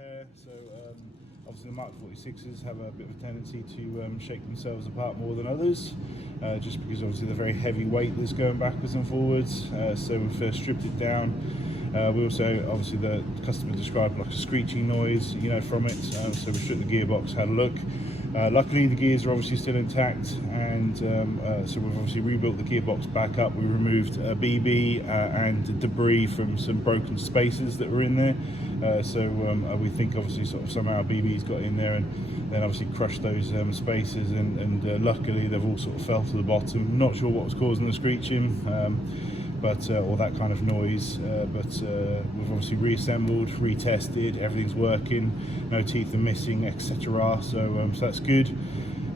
repair. So obviously the Mark 46s have a bit of a tendency to shake themselves apart more than others, just because obviously the very heavy weight that's going backwards and forwards. So we've stripped it down. We also, obviously the customer described like a screeching noise, you know, from it. So we stripped the gearbox, had a look. Luckily the gears are obviously still intact, and so we've obviously rebuilt the gearbox back up. We removed BB and debris from some broken spaces that were in there. So we think obviously sort of somehow BB's got in there and then obviously crushed those spaces, and luckily they've all sort of fell to the bottom. Not sure what was causing the screeching, or that kind of noise, but we've obviously reassembled, retested, everything's working, no teeth are missing, etc. So that's good.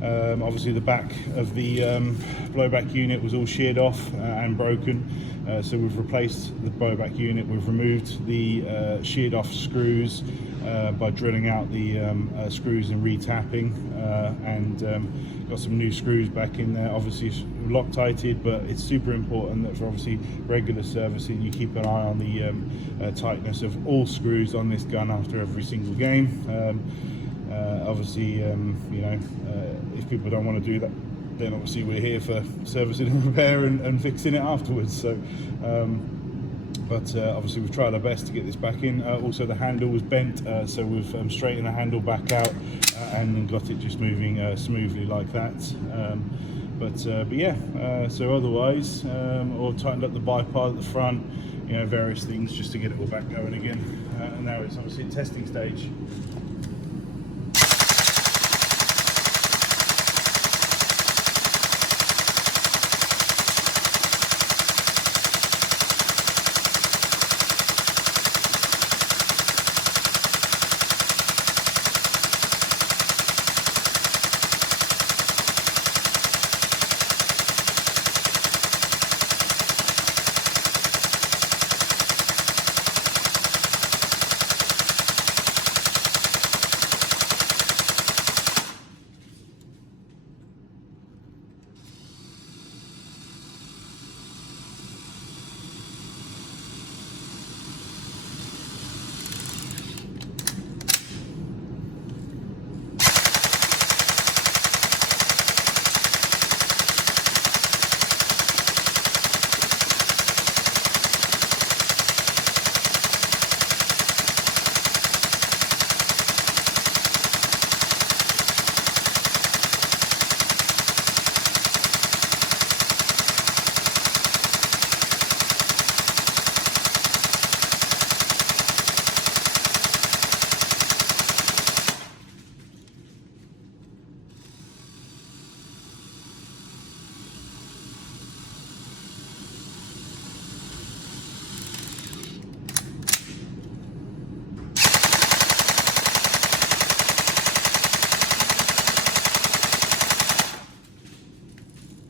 Obviously the back of the blowback unit was all sheared off and broken, so we've replaced the blowback unit. We've removed the sheared off screws by drilling out the screws and retapping, and got some new screws back in there. Obviously Loctited, but it's super important that for obviously regular servicing you keep an eye on the tightness of all screws on this gun after every single game. Obviously you know, if people don't want to do that, then obviously we're here for servicing and repair and fixing it afterwards. So but obviously we've tried our best to get this back in. Also the handle was bent, so we've straightened the handle back out and then got it just moving smoothly like that. But yeah, so otherwise, or tightened up the bipod at the front, you know, various things just to get it all back going again. And now it's obviously at testing stage.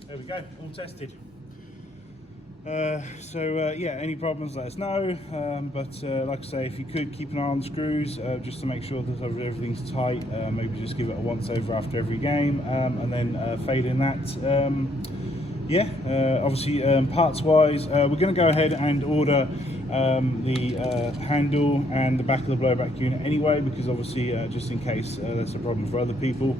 There we go, all tested. Yeah, any problems let us know, but like I say, if you could keep an eye on the screws, just to make sure that everything's tight. Maybe just give it a once over after every game, and then fade in that. Yeah, obviously parts wise, we're going to go ahead and order the handle and the back of the blowback unit anyway, because obviously just in case that's a problem for other people,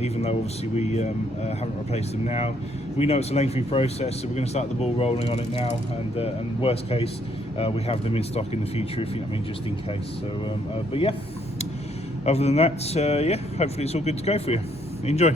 even though obviously we haven't replaced them now. We know it's a lengthy process, so we're going to start the ball rolling on it now, and worst case we have them in stock in the future, if you know what I mean, just in case. So but yeah, other than that, yeah, hopefully it's all good to go for you. Enjoy.